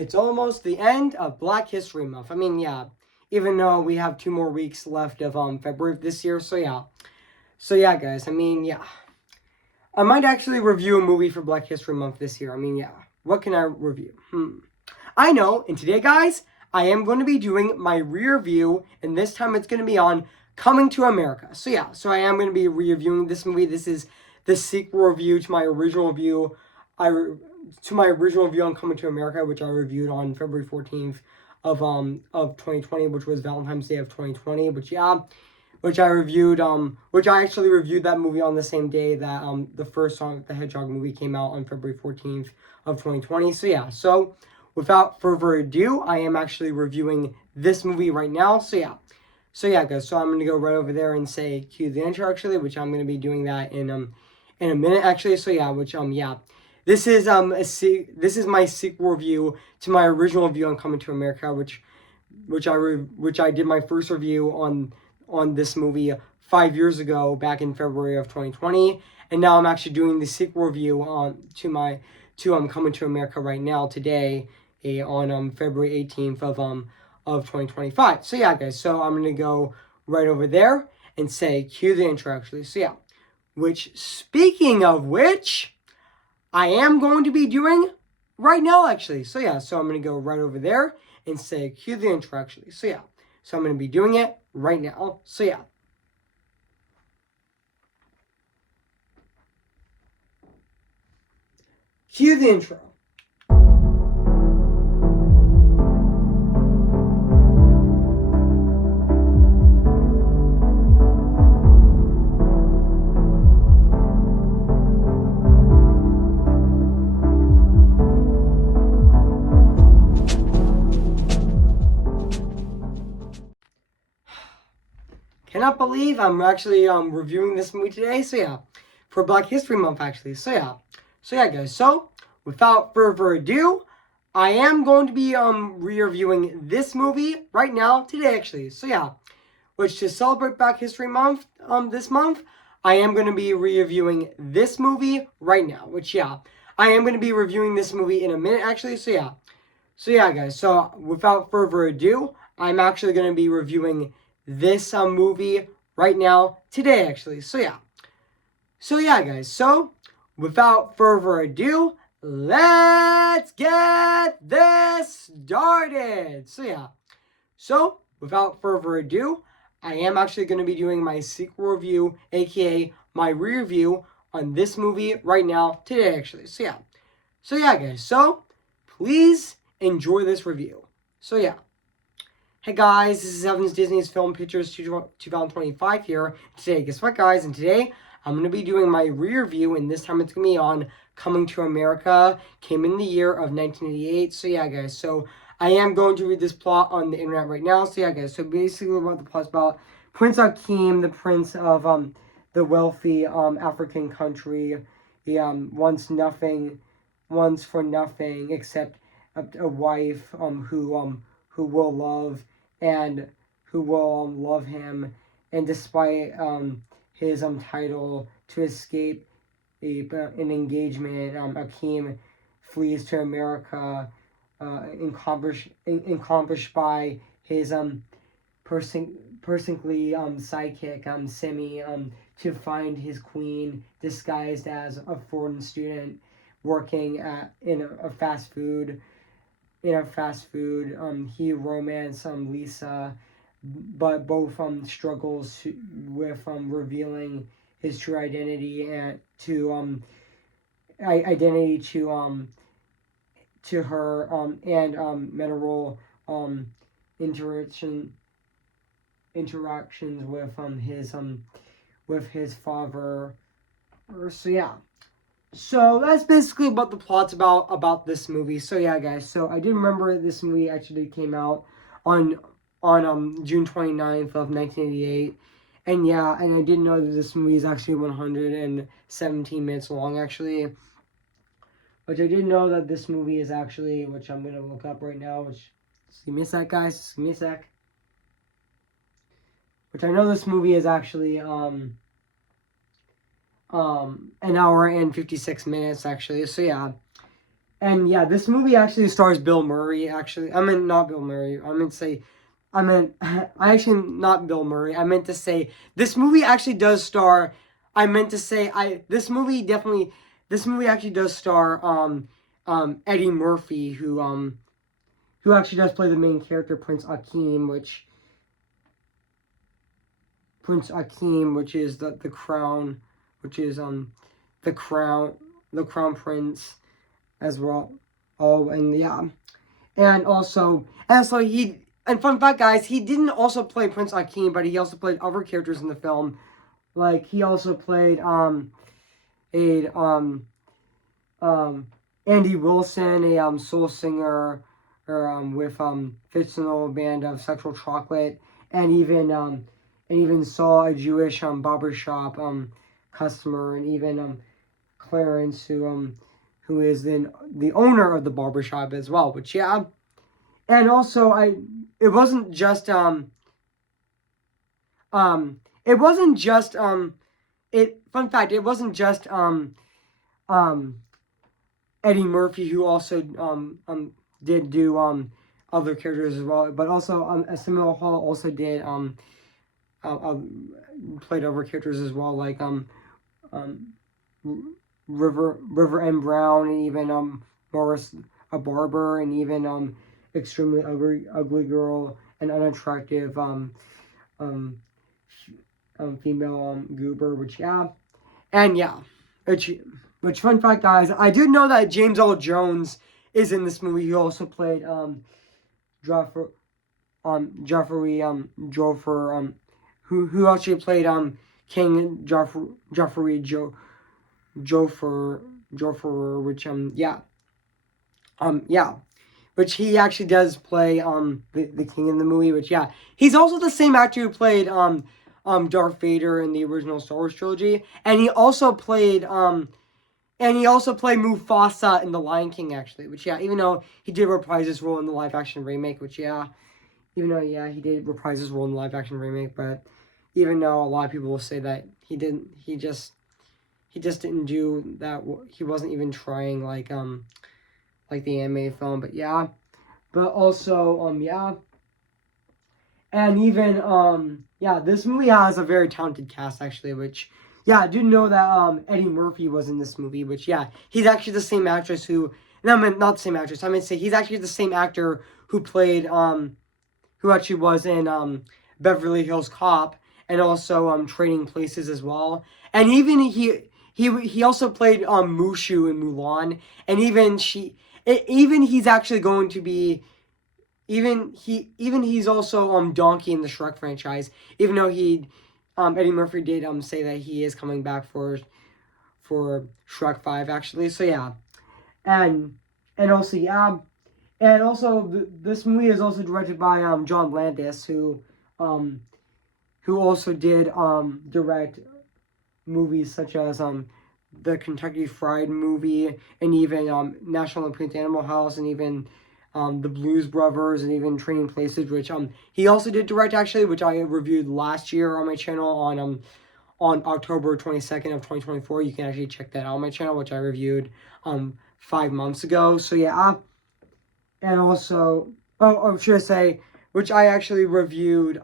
It's almost the end of Black History Month. I mean, yeah, even though we have 2 more weeks left of February of this year, so yeah. So yeah, guys, I mean, yeah. I might actually review a movie for Black History Month this year. I mean, yeah. What can I review? I know, and today, guys, I am going to be doing my review, and this time it's going to be on Coming to America. So yeah, so I am going to be reviewing this movie. This is the sequel review to my original review. To my original review on Coming to America, which I reviewed on February 14th of 2020, which was Valentine's Day of 2020. But yeah, which I reviewed, which I actually reviewed that movie on the same day that the first Sonic the Hedgehog movie came out on February 14th of 2020. So yeah, so without further ado, I am actually reviewing this movie right now. So yeah, guys. So I'm gonna go right over there and say cue the intro actually, which I'm gonna be doing that in a minute actually. So yeah, which yeah. This is this is my sequel review to my original review on Coming to America, which I did my first review on this movie 5 years ago, back in February of 2020, and now I'm actually doing the sequel review to Coming to America right now today, on February 18th of 2025. So yeah, guys. So I'm gonna go right over there and say cue the intro actually. So yeah, which speaking of which, I am going to be doing right now, actually. So yeah, so I'm going to go right over there and say cue the intro, actually. So yeah, so I'm going to be doing it right now. So yeah. Cue the intro. Cannot believe I'm actually reviewing this movie today. So yeah, for Black History Month actually. So yeah, guys. So without further ado, I am going to be re-reviewing this movie right now today actually. So yeah, which to celebrate Black History Month this month, I am going to be re-reviewing this movie right now. Which yeah, I am going to be reviewing this movie in a minute actually. So yeah, guys. So without further ado, I'm actually going to be reviewing this movie right now today actually. So yeah, guys. So without further ado, let's get this started. So yeah. So without further ado, I am actually going to be doing my sequel review, aka my re-review on this movie right now today actually. So yeah, guys. So please enjoy this review. So yeah. Hey guys, this is Evan's Disney's Film Pictures 2025 here. Today, guess what, guys? And today, I'm going to be doing my re-review, and this time it's going to be on Coming to America. Came in the year of 1988. So yeah, guys. So I am going to read this plot on the internet right now. So yeah, guys. So basically, what the plot's about: Prince Akeem, the prince of the wealthy African country, he wants for nothing except a wife who will love and who will love him, and despite his title, to escape an engagement, Akeem flees to America, accomplished by his personally sidekick Simi, to find his queen disguised as a foreign student working in a fast food. He romance Lisa, but both struggles with revealing his true identity and to identity to her and mineral interaction interactions with his father. So yeah. So that's basically what the plot's about this movie. So yeah, guys. So I did remember this movie actually came out on June 29th of 1988. And yeah, and I didn't know that this movie is actually 117 minutes long actually. Which I didn't know that this movie is actually, which I'm going to look up right now, which, just give me a sec, guys. Just give me a sec. Which I know this movie is actually an hour and 56 minutes actually. So yeah. And yeah, this movie actually stars Bill Murray. Actually, I meant not Bill Murray. I actually not Bill Murray. I meant to say this movie actually does star. I meant to say this movie actually does star Eddie Murphy, who actually does play the main character Prince Akeem, which is the crown, which is the crown prince as well. Oh, and yeah, and so he, and fun fact, guys, he didn't also play Prince Akeem, but he also played other characters in the film. Like he also played a Andy Wilson, a soul singer, or with fictional band of Sexual Chocolate, and even saw a Jewish barbershop customer, and even Clarence, who is then the owner of the barbershop as well. Which yeah, and also it wasn't just it wasn't just it fun fact, it wasn't just um Eddie Murphy who also did do other characters as well, but also Samuel Hall also did played other characters as well, like um River M. Brown, and even Morris a barber, and even extremely ugly girl, and unattractive um, female goober, which yeah, and yeah, which fun fact, guys, I did know that James Earl Jones is in this movie. He also played Joffrey Joffrey who actually played King Joffrey, which yeah, which he actually does play the king in the movie, which yeah, he's also the same actor who played Darth Vader in the original Star Wars trilogy, and he also played Mufasa in The Lion King, actually, which yeah, even though he did reprise his role in the live action remake, which yeah, even though yeah, he did reprise his role in the live action remake, but even though a lot of people will say that he didn't, he just didn't do that. He wasn't even trying like the animated film, but yeah. But also yeah, and even yeah, this movie has a very talented cast, actually, which yeah, I didn't know that Eddie Murphy was in this movie, which yeah, he's actually the same actress who, no, I mean, not the same actress, I mean to say he's actually the same actor who played who actually was in Beverly Hills Cop, and also Trading Places as well. And even he also played Mushu in Mulan, and even he's actually going to be, even he's also Donkey in the Shrek franchise. Even though Eddie Murphy did say that he is coming back for Shrek 5, actually. So yeah, and also yeah, and also this movie is also directed by John Landis, um who also did direct movies such as the Kentucky Fried Movie, and even National Lampoon's Animal House, and even the Blues Brothers, and even Trading Places, which he also did direct, actually, which I reviewed last year on my channel on October 22nd of 2024. You can actually check that out on my channel, which I reviewed 5 months ago. So yeah, and also should I say, which I actually reviewed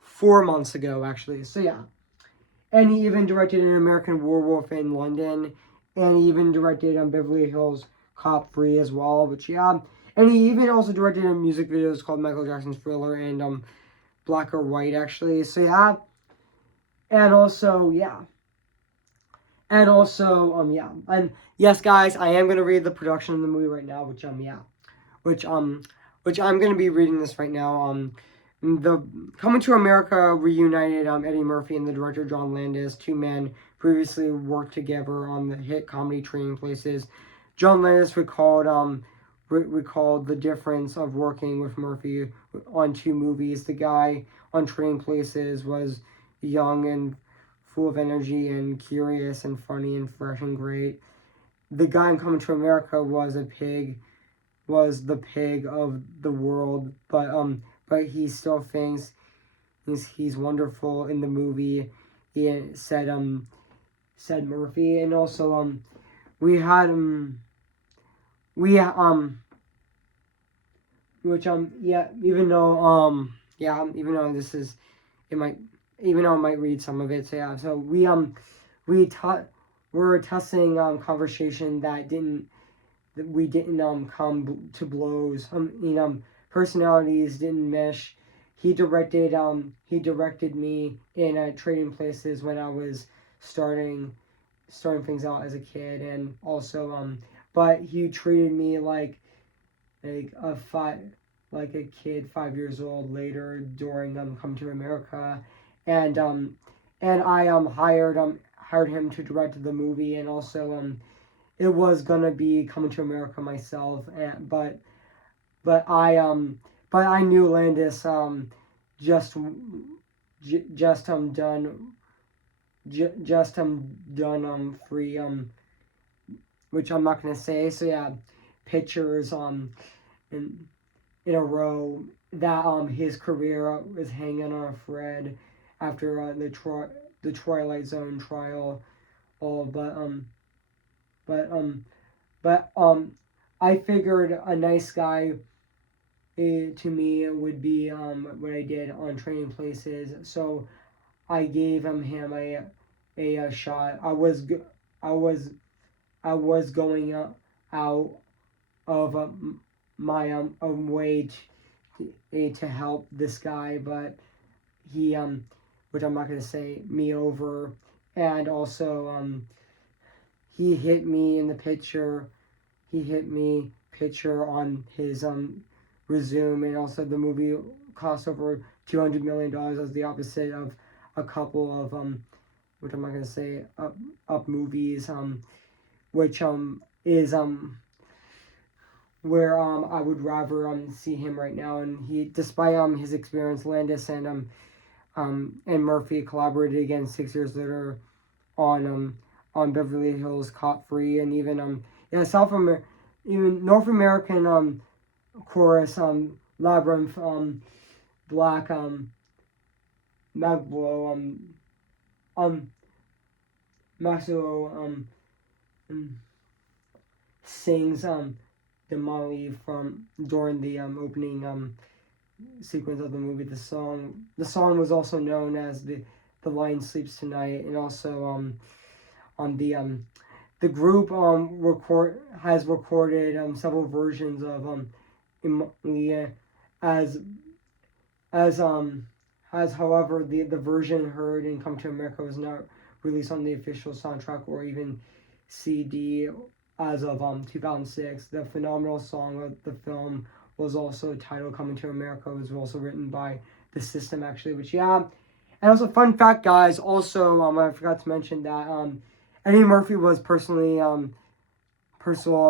4 months ago, actually. So yeah. And he even directed An American Werewolf in London, and he even directed Beverly Hills Cop 3 as well, which yeah. And he even also directed a music videos called Michael Jackson's Thriller and Black or White, actually. So yeah. And also yeah. And also yeah. And yes, guys, I am gonna read the production of the movie right now, which yeah. Which I'm gonna be reading this right now. The Coming to America reunited Eddie Murphy and the director John Landis. Two men previously worked together on the hit comedy Trading Places. John Landis recalled the difference of working with Murphy on two movies. The guy on Trading Places was young and full of energy and curious and funny and fresh and great. The guy in Coming to America was the pig of the world, but he still thinks he's wonderful in the movie. He said Murphy, and also we had we which yeah, even though yeah, even though this is, it might, even though I might read some of it, so yeah, so we taught, we're testing conversation that we didn't come to blows. Personalities didn't mesh. He directed me in Trading Places when I was starting things out as a kid, and also but he treated me like a five like a kid 5 years old later during Come to America, and I hired him to direct the movie, and also it was gonna be Coming to America myself, and but I but I knew Landis just just done just done free which I'm not gonna say, so yeah, pictures in in a row that his career was hanging on a thread after the Twilight Zone trial, all but but I figured a nice guy, to me, would be what I did on Trading Places. So I gave him a shot. I was I was going out of my way to help this guy, but he which I'm not gonna say, me over, and also he hit me in the picture. He hit me picture on his resume, and also the movie cost over $200 million. As the opposite of a couple of which I'm not gonna say, up movies, which is where I would rather see him right now. And he, despite his experience, Landis and Murphy collaborated again 6 years later on Beverly Hills Cop Free, and even yeah, even North American chorus, Labyrinth, Black, Maglo, Maximo sings the Molly from during the opening sequence of the movie. The song was also known as the Lion Sleeps Tonight, and also on the group has recorded several versions of Emilia, as as however the version heard in Come to America was not released on the official soundtrack or even CD as of 2006. The phenomenal song of the film was also titled Coming to America. It was also written by The System, actually, which, yeah. And also, fun fact, guys, also, I forgot to mention that Eddie Murphy was personal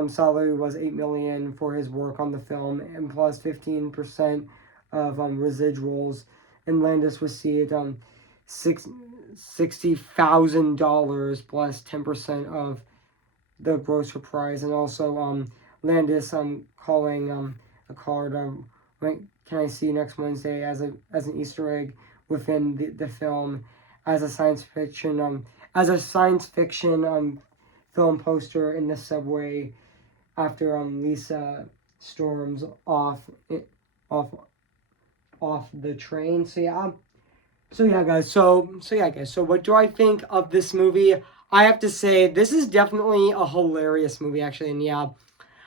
salary was $8 million for his work on the film, and plus 15% of residuals. And Landis received $60,000 plus 10% of the gross prize. And also Landis calling a card when can I see you next Wednesday as an Easter egg within the film, as a science fiction film poster in the subway after Lisa storms off the train. So yeah, guys. So what do I think of this movie? I have to say, this is definitely a hilarious movie, actually, and yeah,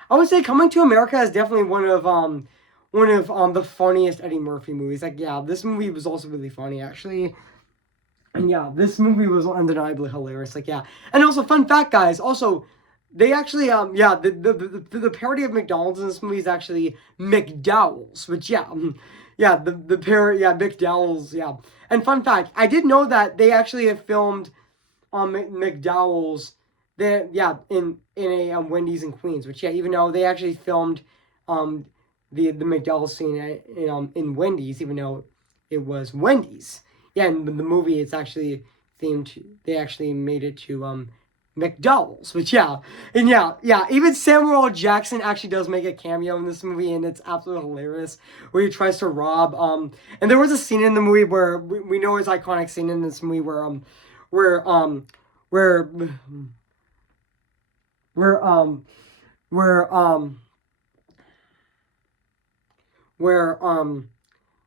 I would say Coming to America is definitely one of the funniest Eddie Murphy movies. Like, yeah, this movie was also really funny, actually. And yeah, this movie was undeniably hilarious. Like, yeah. And also, fun fact, guys, also, they actually, yeah, the parody of McDonald's in this movie is actually McDowell's, which, yeah, yeah, the parody, yeah, McDowell's, yeah. And fun fact, I did know that they actually have filmed McDowell's there, yeah, in a Wendy's in Queens, which, yeah, even though they actually filmed the McDowell's scene in Wendy's, even though it was Wendy's. Yeah, and the movie, it's actually themed to, they actually made it to McDowell's, which, yeah, and yeah, even Samuel L. Jackson actually does make a cameo in this movie, and it's absolutely hilarious, where he tries to rob, and there was a scene in the movie where, we know his iconic scene in this movie where where where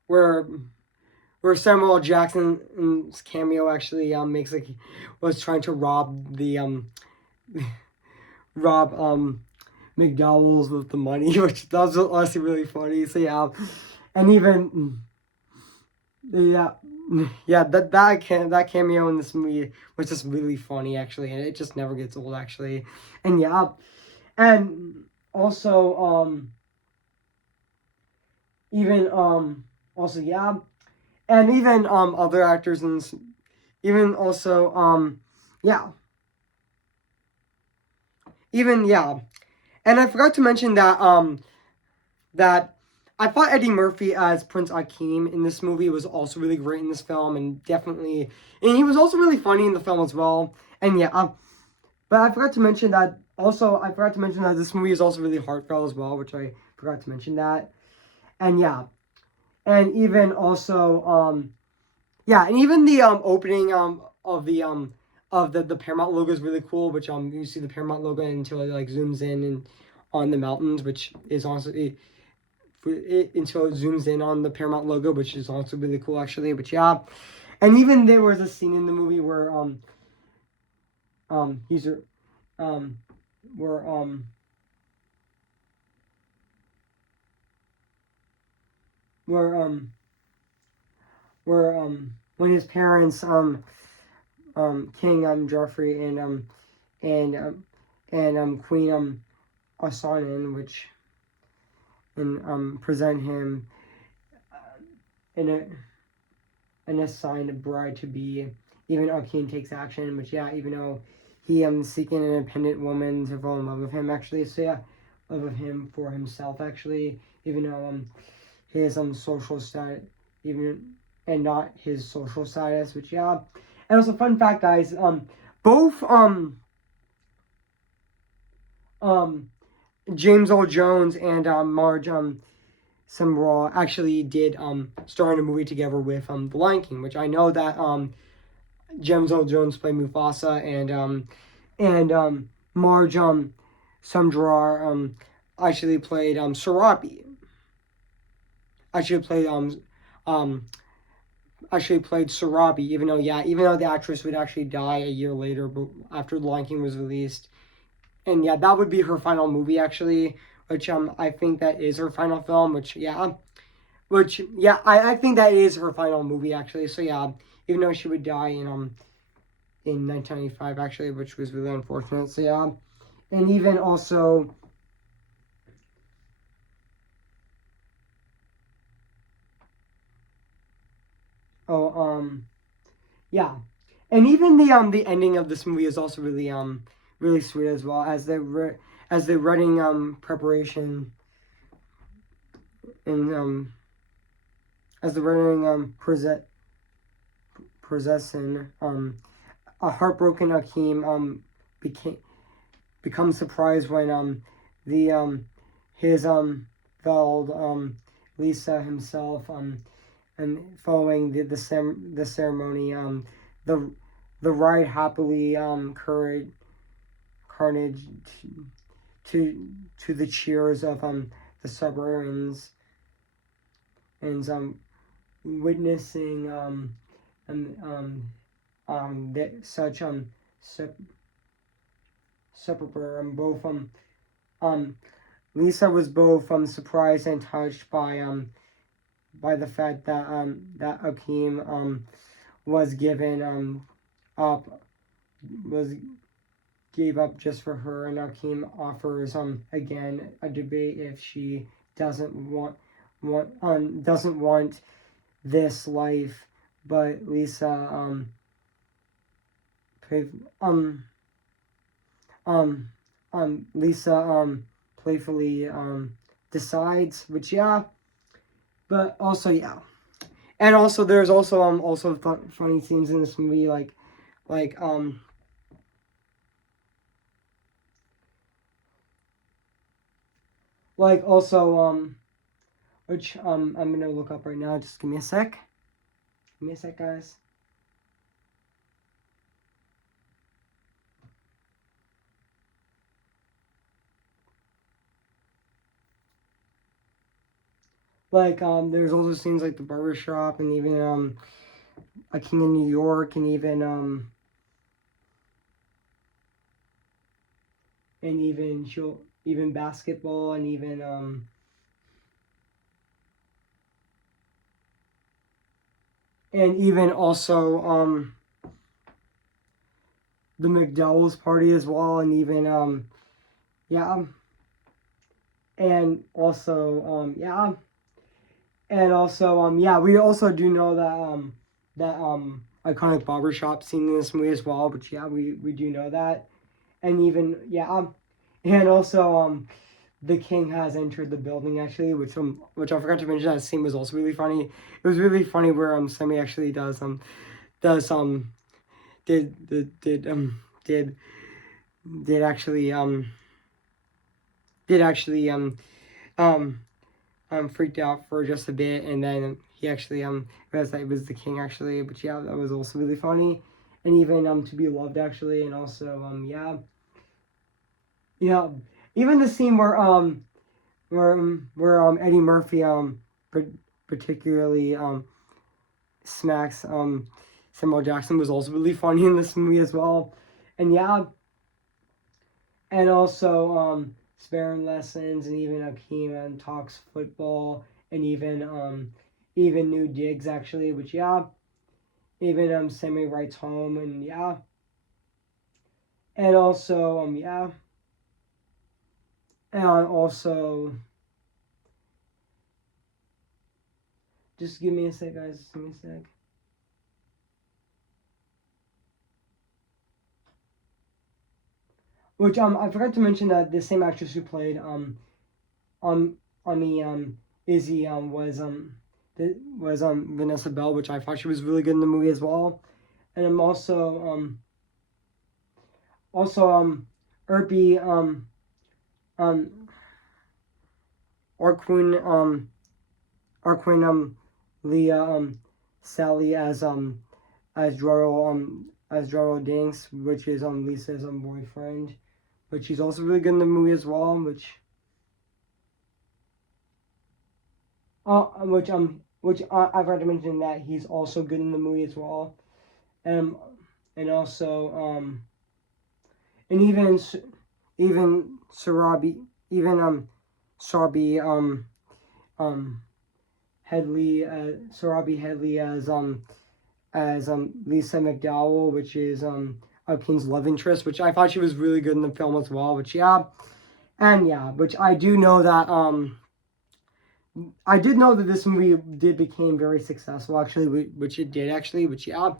where where Samuel Jackson's cameo actually makes like was trying to rob the rob McDowell's with the money, which that was honestly really funny. So yeah, and even yeah. Yeah, that cameo in this movie was just really funny actually, and it just never gets old actually. And yeah, and also even also yeah, and even other actors and even also yeah, even yeah. And I forgot to mention that that I thought Eddie Murphy as Prince Akeem in this movie was also really great in this film, and definitely, and he was also really funny in the film as well. And yeah, but I forgot to mention that also. I forgot to mention that this movie is also really heartfelt as well, which I forgot to mention that. And yeah, and even also yeah, and even the opening of the Paramount logo is really cool, which you see the Paramount logo until it like zooms in and on the mountains, which is honestly until it zooms in on the Paramount logo, which is also really cool actually. But yeah, and even there was a scene in the movie where he's um where where where when his parents King Joffrey and Queen Asanin, which and present him in a an assigned bride to be. Even Akeem takes action, which yeah, even though he seeking an independent woman to fall in love with him actually, so yeah, love of him for himself actually, even though his social status even and not his social status, which yeah. And also fun fact guys, both um James Earl Jones and Marge Summerall actually did star in a movie together with The Lion King, which I know that James Earl Jones played Mufasa and Marge Summerall actually played Sarabi. Actually played um actually played Sarabi, even though yeah, even though the actress would actually die a year later, but after The Lion King was released. And yeah, that would be her final movie actually, which I think that is her final film, which yeah, I think that is her final movie actually. So yeah, even though she would die in 1995 actually, which was really unfortunate. So yeah, and even also oh yeah, and even the ending of this movie is also really really sweet as well as the running preparation and as the running possession a heartbroken Akeem became becomes surprised when the his veld Lisa himself and following the ceremony the the ride happily carnage to the cheers of the suburbans and witnessing and that such separate both Lisa was both surprised and touched by the fact that that Akeem was given up was gave up just for her, and Akeem offers again a debate if she doesn't doesn't want this life, but Lisa pray, um Lisa playfully decides, which yeah, but also yeah, and also there's also funny scenes in this movie like like also which I'm gonna look up right now. Just give me a sec. Give me a sec, guys. like there's also scenes like the barbershop and even a King in New York and even basketball and even also the McDowell's party as well and even yeah and also yeah and also yeah we also do know that iconic barbershop scene in this movie as well, but yeah we do know that and even yeah and also the king has entered the building actually, which I forgot to mention. That scene was also really funny. It was really funny where Sammy actually does did did actually did actually freaked out for just a bit, and then he actually realized that it was the king actually. But yeah, that was also really funny, and even to be loved actually, and also yeah, even the scene where Eddie Murphy particularly smacks Samuel Jackson was also really funny in this movie as well, and yeah, and also Sparring lessons and even Akeem talks football and even new digs actually, which yeah, even Sammy writes home and yeah, and also yeah, and also just give me a sec, guys. Just give me a sec. Which I forgot to mention that the same actress who played on the Izzy was Vanessa Bell, which I thought she was really good in the movie as well. And I'm also Irby um Arquin Leah Sally as Jorrell Dinks, which is Lisa's boyfriend. But she's also really good in the movie as well, which I forgot to mention that he's also good in the movie as well, and and also and even Sarabi even Sarbi Headley Sarabi Headley as Lisa McDowell, which is King's love interest, which I thought she was really good in the film as well. Which yeah, and yeah, which I do know that I did know that this movie did became very successful actually, which it did actually, which yeah,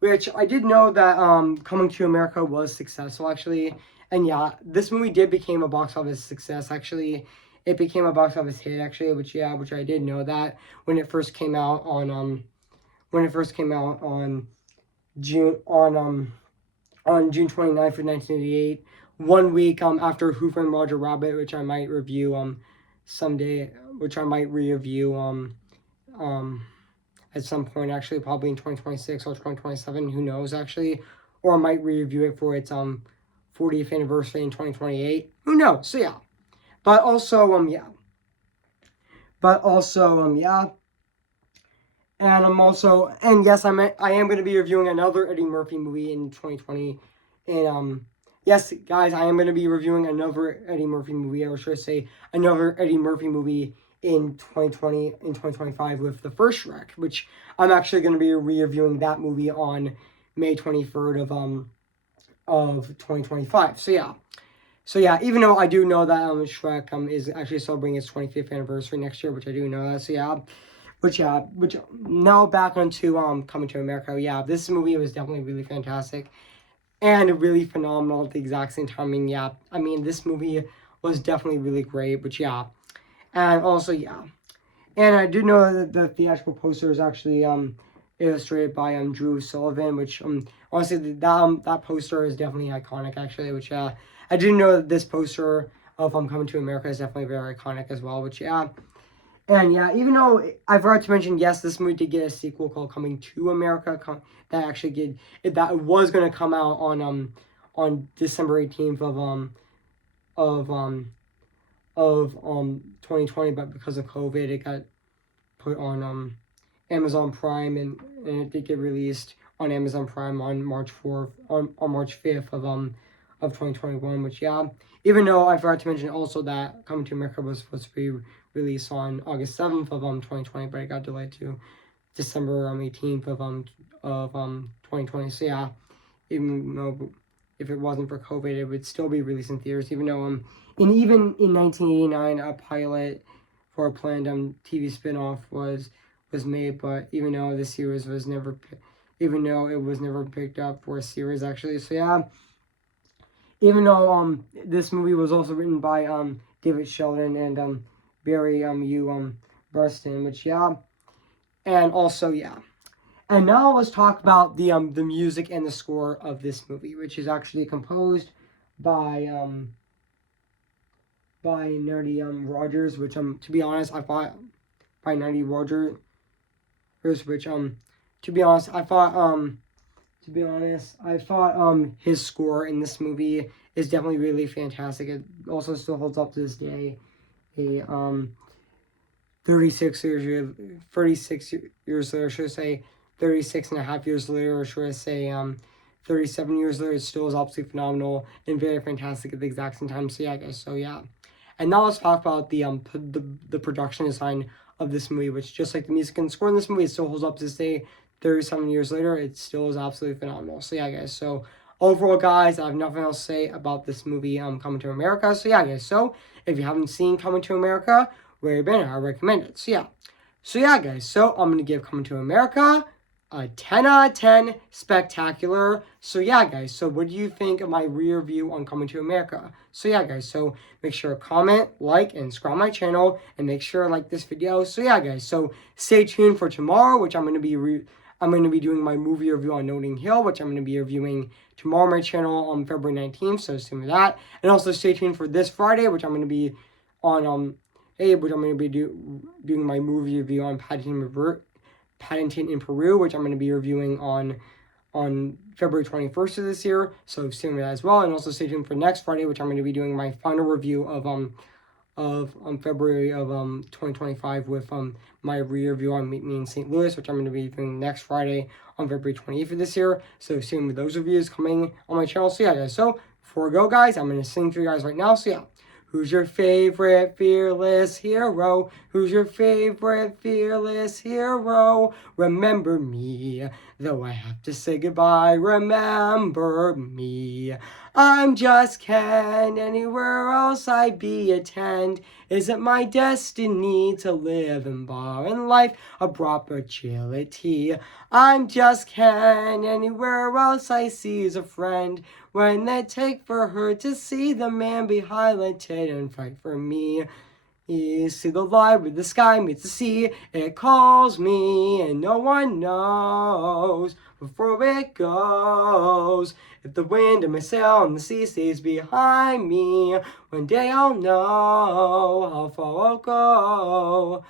which I did know that Coming to America was successful actually, and yeah, this movie did became a box office success actually. It became a box office hit actually, which yeah, which I did know that when it first came out on June on June 29th of 1988, 1 week after Who Framed Roger Rabbit, which I might review someday, which I might review um at some point actually, probably in 2026 or 2027, who knows actually, or I might review it for its 40th anniversary in 2028, who knows. So yeah, but also yeah, and yes, I am going to be reviewing another Eddie Murphy movie in 2020. And yes, guys, I am going to be reviewing another Eddie Murphy movie. I was sure to say another Eddie Murphy movie in 2020 in 2025 with the first Shrek, which I'm actually going to be reviewing that movie on May 23rd of 2025. So yeah, even though I do know that Shrek is actually celebrating its 25th anniversary next year, which I do know that. So yeah, which now back onto Coming to America. Yeah, this movie was definitely really fantastic and really phenomenal at the exact same time. I mean, yeah, I mean this movie was definitely really great. But yeah, and also yeah, and I do know that the theatrical poster is actually illustrated by Drew Sullivan, which honestly that poster is definitely iconic actually. Which I do know that this poster of Coming to America is definitely very iconic as well. Which yeah. And yeah, even though I forgot to mention, yes, this movie did get a sequel called Coming to America that actually that was gonna come out on December 18th of 2020, but because of COVID, put on Amazon Prime, and it did get released on Amazon Prime on March 4th, on March 5th of 2021, which, yeah, even though I forgot to mention also that Coming to America was supposed to be released on August 7th of 2020, but it got delayed to December 18th of 2020. So yeah, even though if it wasn't for COVID, it would still be released in theaters, even though and even in 1989 a pilot for a planned TV spin-off was made, but even though the series was never picked up for a series actually. So yeah, even though this movie was also written by David Sheldon and Barry U Burston, which, yeah, and also, yeah. And now let's talk about the music and the score of this movie, which is actually composed by Nerdy Rogers, which to be honest I thought by Nerdy Rogers, which I thought his score in this movie is definitely really fantastic. It also still holds up to this day. A 36 years later, should I say 36 and a half years later, or should I say 37 years later, it still is absolutely phenomenal and very fantastic at the exact same time. So yeah, guys, so yeah. And now let's talk about the production design of this movie, which, just like the music and score in this movie, it still holds up to this day. 37 years later, it still is absolutely phenomenal. So yeah, guys, so overall, guys, I have nothing else to say about this movie, Coming to America. So yeah, guys, so if you haven't seen Coming to America, where you been, I recommend it. So yeah, guys, so I'm gonna give Coming to America a 10 out of 10 spectacular. So yeah, guys, so what do you think of my review on Coming to America? So yeah, guys, so make sure to comment, like, and subscribe my channel, and make sure to like this video. So yeah, guys, so stay tuned for tomorrow, which I'm gonna be doing my movie review on Notting Hill, which I'm going to be reviewing tomorrow on my channel on February 19th, so stay tuned for that. And also stay tuned for this Friday, which I'm going to be on, doing my movie review on Paddington in Peru, which I'm going to be reviewing on February 21st of this year, so stay tuned for that as well. And also stay tuned for next Friday, which I'm going to be doing my final review of February of 2025 with my review on Meet Me in St. Louis, which I'm going to be doing next Friday on February 28th of this year. So stay tuned with those reviews coming on my channel. So yeah, guys, so before I go, guys, I'm going to sing for you guys right now. So yeah. Who's your favorite fearless hero? Who's your favorite fearless hero? Remember me, though I have to say goodbye. Remember me. I'm just Ken, anywhere else I be attend. Is it my destiny to live in bar and life a proper agility? I'm just Ken, anywhere else I see is a friend. When they take for her to see the man be highlighted and fight for me. You see the light where the sky meets the sea. It calls me and no one knows before it goes. If the wind in my sail and the sea stays behind me, one day I'll know how far I'll go.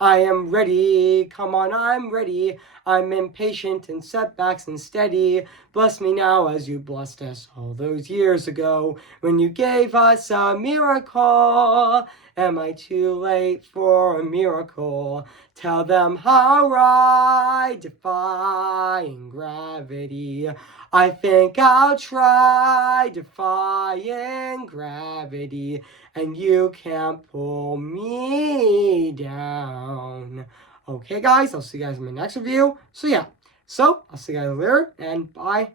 I am ready, come on, I'm ready. I'm impatient in setbacks and steady. Bless me now as you blessed us all those years ago when you gave us a miracle. Am I too late for a miracle? Tell them how I defying gravity. I think I'll try defying gravity, and you can't pull me down. Okay, guys, I'll see you guys in my next review. So yeah, I'll see you guys later, and bye.